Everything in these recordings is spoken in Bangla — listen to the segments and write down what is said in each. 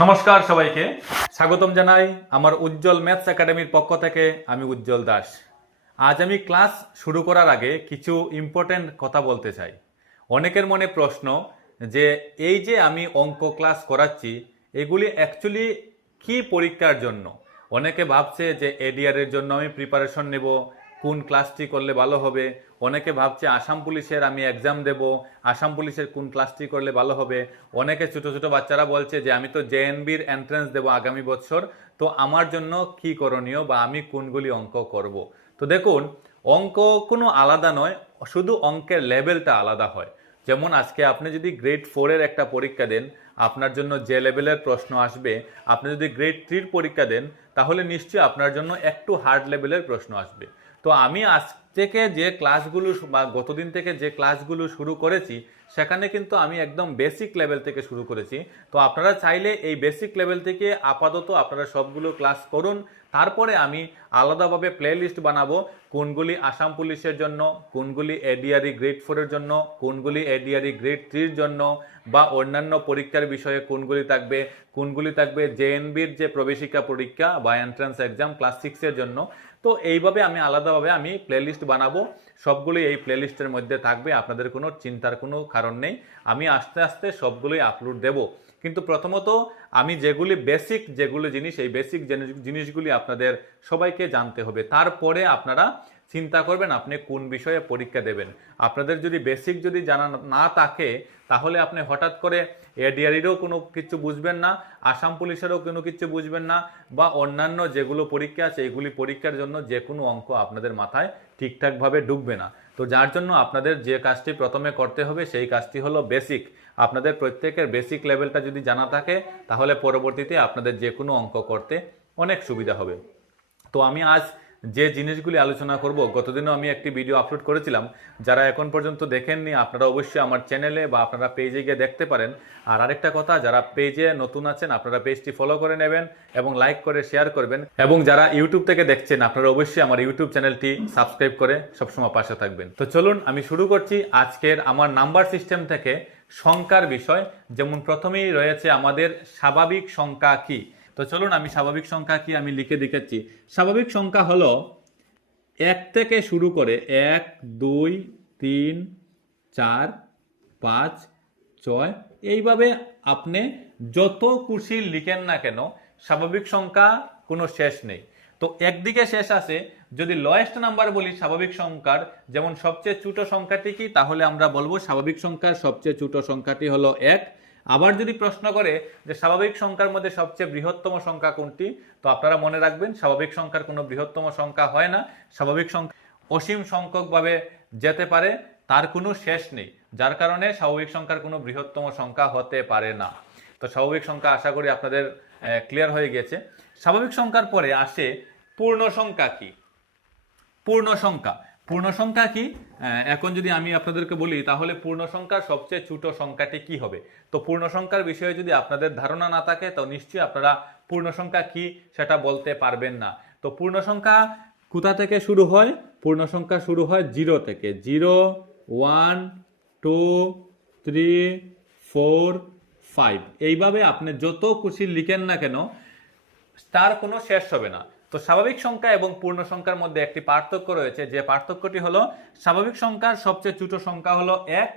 নমস্কার সবাইকে। স্বাগতম জানাই আমার উজ্জ্বল ম্যাথস একাডেমির পক্ষ থেকে আমি উজ্জ্বল দাস। আজ আমি ক্লাস শুরু করার আগে কিছু ইম্পর্টেন্ট কথা বলতে চাই। অনেকের মনে প্রশ্ন যে, এই যে আমি অঙ্ক ক্লাস করাচ্ছি, এগুলি অ্যাকচুয়ালি কি পরীক্ষার জন্য? অনেকে ভাবছে যে এডিআর এর জন্য আমি প্রিপারেশন নেব কোন ক্লাসটি করলে ভালো হবে? অনেকে ভাবছে, আসাম পুলিশের আমি এক্সাম দেব। আসাম পুলিশের কোন ক্লাসটি করলে ভালো হবে? অনেকে ছোট ছোট বাচ্চারা বলছে যে, আমি তো জেএনবির এন্ট্রান্স দেব আগামী বছর। তো আমার জন্য কি করণীয় বা আমি কোনগুলি অঙ্ক করব? তো দেখুন, অঙ্ক কোনো আলাদা নয়, শুধু অঙ্কের লেভেলটা আলাদা হয়। যেমন আজকে আপনি যদি গ্রেড ফোরের একটা পরীক্ষা দেন, আপনার জন্য যে লেভেলের প্রশ্ন আসবে, আপনি যদি গ্রেড থ্রির পরীক্ষা দেন, তাহলে নিশ্চয়ই আপনার জন্য একটু হার্ড লেভেলের প্রশ্ন আসবে। তো আমি আজ থেকে যে ক্লাসগুলো বা গতদিন থেকে যে ক্লাসগুলো শুরু করেছি, সেখানে কিন্তু আমি একদম বেসিক লেভেল থেকে শুরু করেছি। তো আপনারা চাইলে এই বেসিক লেভেল থেকে আপাতত আপনারা সবগুলো ক্লাস করুন। তারপরে আমি আলাদাভাবে প্লে লিস্ট বানাবো। কোনগুলি আসাম পুলিশের জন্য, কোনগুলি এডিআরই গ্রেড ফোরের জন্য, কোনগুলি এডিআরই গ্রেড থ্রির জন্য, বা অন্যান্য পরীক্ষার বিষয়ে কোনগুলি থাকবে কোনগুলি থাকবে জেএনবির যে প্রবেশিকা পরীক্ষা বা এন্ট্রান্স এক্সাম ক্লাস সিক্সের জন্য। তো এইভাবে আমি আলাদাভাবে আমি প্লেলিস্ট বানাবো। সবগুলি এই প্লেলিস্টের মধ্যে থাকবে, আপনাদের কোনো চিন্তার কোনো কারণ নেই। আমি আস্তে আস্তে সবগুলোই আপলোড দেব। কিন্তু প্রথমত আমি যেগুলি বেসিক যেগুলি জিনিস, এই বেসিক জিনিসগুলি আপনাদের সবাইকে জানতে হবে। তারপরে আপনারা চিন্তা করবেন আপনি কোন বিষয়ে পরীক্ষা দেবেন। আপনাদের যদি বেসিক যদি জানা না থাকে, তাহলে আপনি হঠাৎ করে এডিআরিরও কোনো কিছু বুঝবেন না, আসাম পুলিশেরও কোনো কিছু বুঝবেন না, বা অন্যান্য যেগুলো পরীক্ষা আছে, এগুলি পরীক্ষার জন্য যে কোনো অঙ্ক আপনাদের মাথায় ঠিকঠাকভাবে ঢুকবে না। তো যার জন্য আপনাদের যে কাজটি প্রথমে করতে হবে, সেই কাজটি হলো বেসিক আপনাদের প্রত্যেকের বেসিক লেভেলটা যদি জানা থাকে, তাহলে পরবর্তীতে আপনাদের যে কোনো অঙ্ক করতে অনেক সুবিধা হবে। তো আমি আজ যে জিনিসগুলি আলোচনা করব, গতদিনও আমি একটি ভিডিও আপলোড করেছিলাম। যারা এখন পর্যন্ত দেখেননি, আপনারা অবশ্যই আমার চ্যানেলে বা আপনারা পেজে গিয়ে দেখতে পারেন। আর আরেকটা কথা, যারা পেজে নতুন আছেন, আপনারা পেজটি ফলো করে নেবেন এবং লাইক করে শেয়ার করবেন। এবং যারা ইউটিউব থেকে দেখছেন, আপনারা অবশ্যই আমার ইউটিউব চ্যানেলটি সাবস্ক্রাইব করে সবসময় পাশে থাকবেন। তো চলুন, আমি শুরু করছি আজকের আমার নাম্বার সিস্টেম থেকে সংখ্যার বিষয়। যেমন প্রথমেই রয়েছে আমাদের স্বাভাবিক সংখ্যা কি? তো চলুন আমি স্বাভাবিক সংখ্যা কি আমি লিখে দেখাচ্ছি। স্বাভাবিক সংখ্যা হলো এক থেকে শুরু করে এক, দুই, তিন, চার, পাঁচ, ছয়, এইভাবে আপনি যত খুশি লিখেন না কেন, স্বাভাবিক সংখ্যা কোনো শেষ নেই। তো একদিকে শেষ আছে, যদি লয়েস্ট নাম্বার বলি স্বাভাবিক সংখ্যার, যেমন সবচেয়ে ছোট সংখ্যাটি কি, তাহলে আমরা বলব স্বাভাবিক সংখ্যার সবচেয়ে ছোট সংখ্যাটি হলো এক আবার যদি প্রশ্ন করে যে স্বাভাবিক সংখ্যার মধ্যে সবচেয়ে বৃহত্তম সংখ্যা কোনটি, তো আপনারা মনে রাখবেন স্বাভাবিক সংখ্যার কোনো বৃহত্তম সংখ্যা হয় না। স্বাভাবিক সংখ্যা অসীম সংখ্যকভাবে যেতে পারে, তার কোনো শেষ নেই। যার কারণে স্বাভাবিক সংখ্যার কোনো বৃহত্তম সংখ্যা হতে পারে না। তো স্বাভাবিক সংখ্যা আশা করি আপনাদের ক্লিয়ার হয়ে গেছে। স্বাভাবিক সংখ্যার পরে আসে পূর্ণ সংখ্যা কি? পূর্ণ সংখ্যা। পূর্ণ সংখ্যা কি এখন যদি আমি আপনাদেরকে বলি, তাহলে পূর্ণ সংখ্যার সবচেয়ে ছোট সংখ্যাটি কি হবে? তো পূর্ণ সংখ্যার বিষয়ে যদি আপনাদের ধারণা না থাকে, তো নিশ্চয়ই আপনারা পূর্ণ সংখ্যা কি সেটা বলতে পারবেন না। তো পূর্ণ সংখ্যা কোথা থেকে শুরু হয়? পূর্ণ সংখ্যা শুরু হয় জিরো থেকে। Zero, one, two, three, four, five. এইভাবে আপনি যত খুশি লিখেন না কেন, তার কোনো শেষ হবে না। তো স্বাভাবিক সংখ্যা এবং পূর্ণ সংখ্যার মধ্যে একটি পার্থক্য রয়েছে। যে পার্থক্যটি হলো, স্বাভাবিক সংখ্যার সবচেয়ে ছোট সংখ্যা হলো এক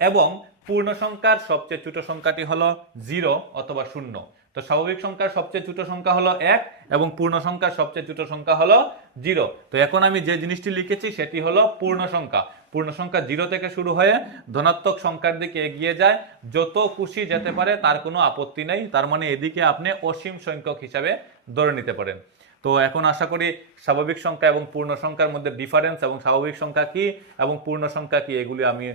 এবং পূর্ণ সংখ্যার সবচেয়ে ছোট সংখ্যাটি হলো জিরো অথবা শূন্য। তো স্বাভাবিক সংখ্যার সবচেয়ে ছোট সংখ্যা হলো এক এবং পূর্ণ সংখ্যার সবচেয়ে ছোট সংখ্যা হলো জিরো। তো এখন আমি যে জিনিসটি লিখেছি সেটি হলো পূর্ণ সংখ্যা। পূর্ণ সংখ্যা জিরো থেকে শুরু হয়ে ধনাত্মক সংখ্যার দিকে এগিয়ে যায়। যত খুশি যেতে পারে, তার কোনো আপত্তি নেই। তার মানে এদিকে আপনি অসীম সংখ্যক হিসাবে ধরে নিতে পারেন। তো এখন আশা করি স্বাভাবিক সংখ্যা এবং পূর্ণ সংখ্যার মধ্যে ডিফারেন্স এবং স্বাভাবিক সংখ্যা কি এবং পূর্ণ সংখ্যা কি, এগুলি আমি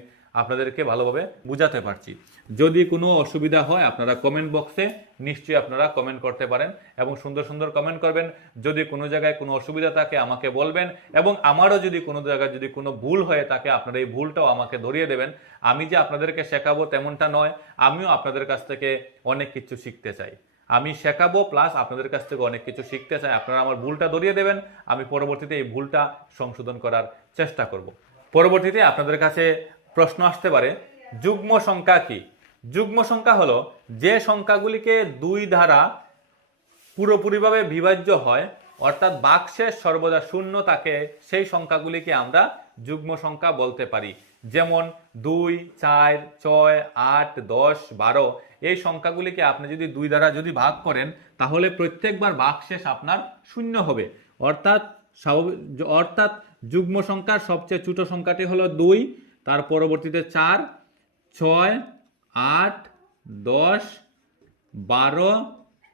আপনাদেরকে ভালোভাবে বুঝাতে পারছি। যদি কোনো অসুবিধা হয়, আপনারা কমেন্ট বক্সে নিশ্চয়ই আপনারা কমেন্ট করতে পারেন এবং সুন্দর সুন্দর কমেন্ট করবেন। যদি কোনো জায়গায় কোনো অসুবিধা থাকে, আমাকে বলবেন এবং আমারও যদি কোনো জায়গায় যদি কোনো ভুল হয়ে থাকে, আপনারা এই ভুলটাও আমাকে ধরিয়ে দেবেন। আমি যে আপনাদেরকে শেখাবো তেমনটা নয়, আমিও আপনাদের কাছ থেকে অনেক কিছু শিখতে চাই। আমি শেখাবো প্লাস আপনাদের কাছ থেকে অনেক কিছু শিখতে চাই। আপনারা আমার ভুলটা ধরিয়ে দেবেন, আমি পরবর্তীতে এই ভুলটা সংশোধন করার চেষ্টা করব। পরবর্তীতে আপনাদের কাছে প্রশ্ন আসতে পারে, যুগ্ম সংখ্যা কি? যুগ্ম সংখ্যা হলো, যে সংখ্যাগুলিকে দুই দ্বারা পুরোপুরিভাবে বিভাজ্য হয়, অর্থাৎ বাক্সের সর্বদা শূন্য থাকে, সেই সংখ্যাগুলিকে আমরা যুগ্ম সংখ্যা বলতে পারি। যেমন দুই, চার, ছয়, আট, দশ, বারো, এই সংখ্যাগুলিকে আপনি যদি দুই দ্বারা যদি ভাগ করেন, তাহলে প্রত্যেকবার বাক্সেস আপনার শূন্য হবে। অর্থাৎ অর্থাৎ যুগ্ম সংখ্যার সবচেয়ে ছোট সংখ্যাটি হলো দুই, তার পরবর্তীতে চার, ছয়, আট, দশ, বারো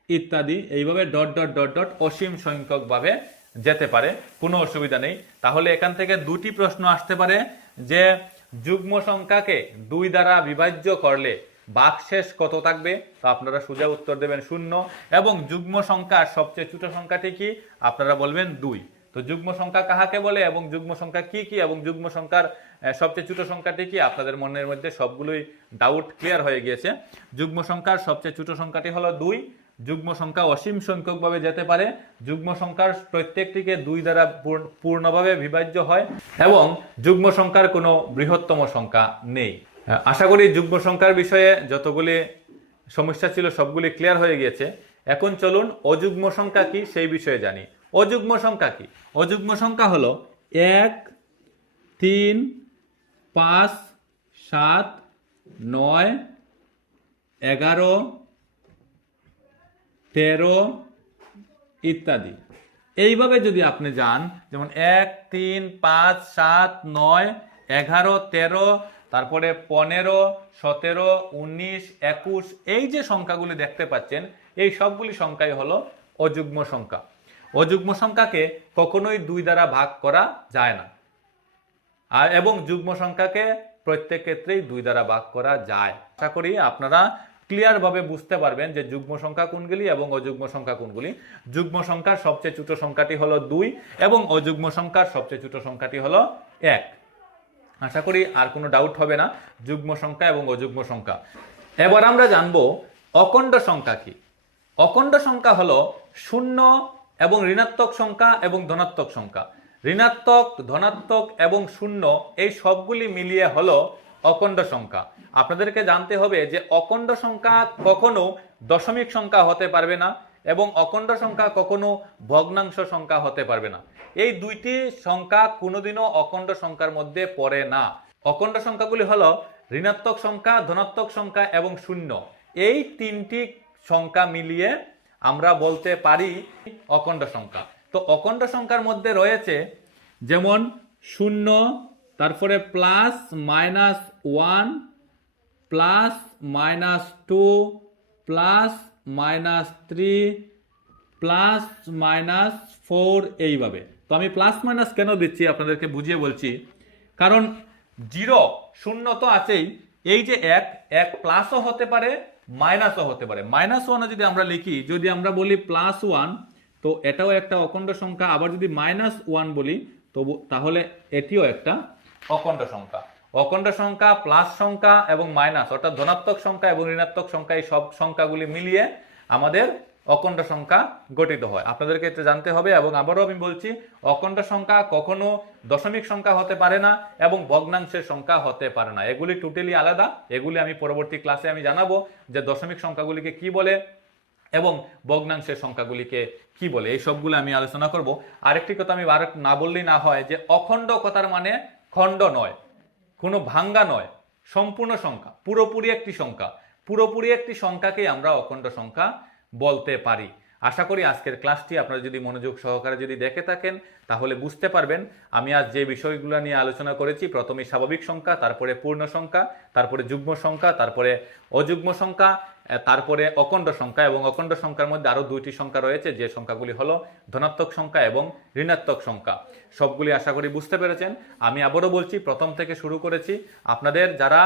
ইত্যাদি। এইভাবে ডট ডট ডট ডট অসীম সংখ্যকভাবে যেতে পারে। কোনো অসুবিধা নেই। তাহলে এখান থেকে দুটি প্রশ্ন আসতে পারে যে যুগ্ম সংখ্যাকে দুই দ্বারা বিভাজ্য করলে বাকশেষ কত থাকবে? তো আপনারা সোজা উত্তর দেবেন শূন্য। এবং যুগ্ম সংখ্যার সবচেয়ে ছোট সংখ্যাটি কি? আপনারা বলবেন দুই। তো যুগ্ম সংখ্যা কাহাকে বলে এবং যুগ্ম সংখ্যা কি কি এবং যুগ্ম সংখ্যার সবচেয়ে ছোট সংখ্যাটি কি? আপনাদের মনের মধ্যে সবগুলোই ডাউট ক্লিয়ার হয়ে গিয়েছে। যুগ্ম সংখ্যার সবচেয়ে ছোট সংখ্যাটি হলো দুই। যুগ্ম সংখ্যা অসীম সংখ্যকভাবে যেতে পারে। যুগ্ম সংখ্যার প্রত্যেকটিকে দুই দ্বারা পূর্ণ- পূর্ণভাবে বিভাজ্য হয় এবং যুগ্ম সংখ্যার কোনো বৃহত্তম সংখ্যা নেই। আশা করি যুগ্ম সংখ্যার বিষয়ে যতগুলি সমস্যা ছিল সবগুলি ক্লিয়ার হয়ে গিয়েছে। এখন চলুন অযুগ্ম সংখ্যা কি সেই বিষয়ে জানি। অযুগ্ম সংখ্যা কি? অযুগ্ম সংখ্যা হলো এক, তিন, পাঁচ, সাত, নয়, এগারো তেরো ইত্যাদি। এইভাবে যদি আপনি যান, যেমন এক, তিন, পাঁচ, সাত, নয়, এগারো, তেরো, তারপরে পনেরো, সতেরো, উনিশ, একুশ, এই যে সংখ্যাগুলি দেখতে পাচ্ছেন, এই সবগুলি সংখ্যাই হলো অযুগ্ম সংখ্যা। অযুগ্ম সংখ্যাকে কখনোই দুই দ্বারা ভাগ করা যায় না। আর এবং যুগ্ম সংখ্যাকে প্রত্যেক ক্ষেত্রেই দুই দ্বারা ভাগ করা যায়। আশা করি আপনারা ক্লিয়ার ভাবে বুঝতে পারবেন যে যুগ্ম সংখ্যা কোনগুলি এবং অযুগ্ম সংখ্যা কোনগুলি। যুগ্ম সংখ্যার সবচেয়ে ছোট সংখ্যাটি হলো দুই এবং অযুগ্ম সংখ্যার সবচেয়ে ছোট সংখ্যাটি হলো এক। আশা করি আর কোনো ডাউট হবে না, যুগ্ম সংখ্যা এবং অযুগ্ম সংখ্যা। এবার আমরা জানব অখণ্ড সংখ্যা কি? অখণ্ড সংখ্যা হলো শূন্য এবং ঋণাত্মক সংখ্যা এবং ধনাত্মক সংখ্যা। ঋণাত্মক, ধনাত্মক এবং শূন্য এই সবগুলি মিলিয়ে হলো অখণ্ড সংখ্যা। আপনাদেরকে জানতে হবে যে অখণ্ড সংখ্যা কখনো দশমিক সংখ্যা হতে পারবে না এবং অখণ্ড সংখ্যা কখনো ভগ্নাংশ সংখ্যা হতে পারবে না। এই দুইটি সংখ্যা কোনোদিনও অখণ্ড সংখ্যার মধ্যে পড়ে না। অখণ্ড সংখ্যাগুলি হলো ঋণাত্মক সংখ্যা, ধনাত্মক সংখ্যা এবং শূন্য। এই তিনটি সংখ্যা মিলিয়ে আমরা বলতে পারি অখণ্ড সংখ্যা। তো অখণ্ড সংখ্যার মধ্যে রয়েছে যেমন শূন্য তারপরে plus minus one plus minus two plus minus three plus minus four এইভাবে। তো আমি প্লাস মাইনাস কেন দিচ্ছি আপনাদেরকে বুঝিয়ে বলছি? কারণ জিরো শূন্য তো আছেই। এই যে এক এক প্লাসও হতে পারে মাইনাসও হতে পারে। মাইনাস ওয়ানও যদি আমরা লিখি, যদি আমরা বলি প্লাস ওয়ান তো এটাও একটা অখণ্ড সংখ্যা। আবার যদি মাইনাস ওয়ান বলি, তবু তাহলে এটিও একটা অখণ্ড সংখ্যা। অখণ্ড সংখ্যা, প্লাস সংখ্যা এবং মাইনাস, অর্থাৎ ধনাত্মক সংখ্যা এবং ঋণাত্মক সংখ্যা, এই সব সংখ্যাগুলি মিলিয়ে আমাদের অখণ্ড সংখ্যা গঠিত হয়। আপনাদেরকে এটা জানতে হবে এবং আবারও আমি বলছি, অখণ্ড সংখ্যা কখনো দশমিক সংখ্যা হতে পারে না এবং ভগ্নাংশের সংখ্যা হতে পারে না। এগুলি টোটালি আলাদা। এগুলি আমি পরবর্তী ক্লাসে আমি জানাব যে দশমিক সংখ্যাগুলিকে কি বলে এবং ভগ্নাংশের সংখ্যাগুলিকে কি বলে। এই সবগুলো আমি আলোচনা করব। আরেকটি কথা আমি আর না বললেই না হয় যে অখণ্ড কথার মানে খণ্ড নয়, কোনো ভাঙ্গা নয়, সম্পূর্ণ সংখ্যা, পুরোপুরি একটি সংখ্যা। পুরোপুরি একটি সংখ্যাকেই আমরা অখণ্ড সংখ্যা বলতে পারি। আশা করি আজকের ক্লাসটি আপনারা যদি মনোযোগ সহকারে যদি দেখে থাকেন তাহলে বুঝতে পারবেন, আমি আজ যে বিষয়গুলো নিয়ে আলোচনা করেছি প্রথমে স্বাভাবিক সংখ্যা, তারপরে পূর্ণ সংখ্যা, তারপরে যুগ্ম সংখ্যা, তারপরে অযুগ্ম সংখ্যা তারপরে অখণ্ড সংখ্যা এবং অখণ্ড সংখ্যার মধ্যে আরও দুইটি সংখ্যা রয়েছে, যে সংখ্যাগুলি হলো ধনাত্মক সংখ্যা এবং ঋণাত্মক সংখ্যা। সবগুলি আশা করি বুঝতে পেরেছেন। আমি আবারও বলছি, প্রথম থেকে শুরু করেছি, আপনাদের যারা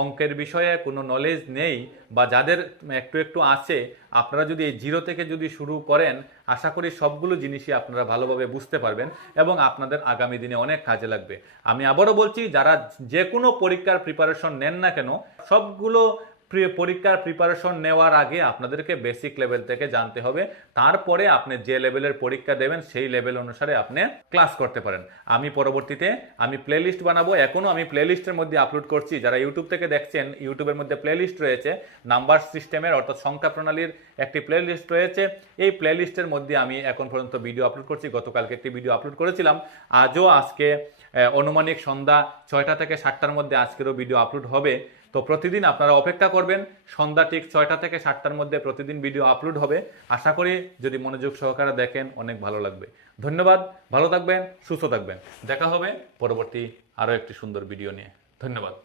অঙ্কের বিষয়ে কোনো নলেজ নেই বা যাদের একটু একটু আছে, আপনারা যদি এই জিরো থেকে যদি শুরু করেন, আশা করি সবগুলো জিনিসই আপনারা ভালোভাবে বুঝতে পারবেন। এবং আপনাদের আগামী দিনে অনেক কাজে লাগবে। আমি আবারও বলছি, যারা যে কোনো পরীক্ষার প্রিপারেশন নেন না কেন, সবগুলো পরীক্ষার প্রিপারেশন নেওয়ার আগে আপনাদেরকে বেসিক লেভেল থেকে জানতে হবে। তারপরে আপনি যে লেভেলের পরীক্ষা দেবেন, সেই লেভেল অনুসারে আপনি ক্লাস করতে পারেন। আমি পরবর্তীতে, আমি প্লেলিস্ট বানাবো। এখনও আমি প্লেলিস্টের মধ্যে আপলোড করছি। যারা ইউটিউব থেকে দেখছেন ইউটিউবের মধ্যে প্লেলিস্ট রয়েছে। নাম্বার সিস্টেমের অর্থাৎ সংখ্যা প্রণালীর একটি প্লেলিস্ট রয়েছে। এই প্লেলিস্টের মধ্যে আমি এখন পর্যন্ত ভিডিও আপলোড করছি। গতকালকে একটি ভিডিও আপলোড করেছিলাম। আজও আজকে অনুমানিক সন্ধ্যা ছয়টা থেকে সাতটার মধ্যে আজকেরও ভিডিও আপলোড হবে। তো প্রতিদিন আপনারা অপেক্ষা করবেন। সন্ধ্যা ঠিক ছয়টা থেকে সাতটার মধ্যে প্রতিদিন ভিডিও আপলোড হবে। আশা করি যদি মনোযোগ সহকারে দেখেন, অনেক ভালো লাগবে। ধন্যবাদ, ভালো থাকবেন, সুস্থ থাকবেন। দেখা হবে পরবর্তী আরও একটি সুন্দর ভিডিও নিয়ে। ধন্যবাদ।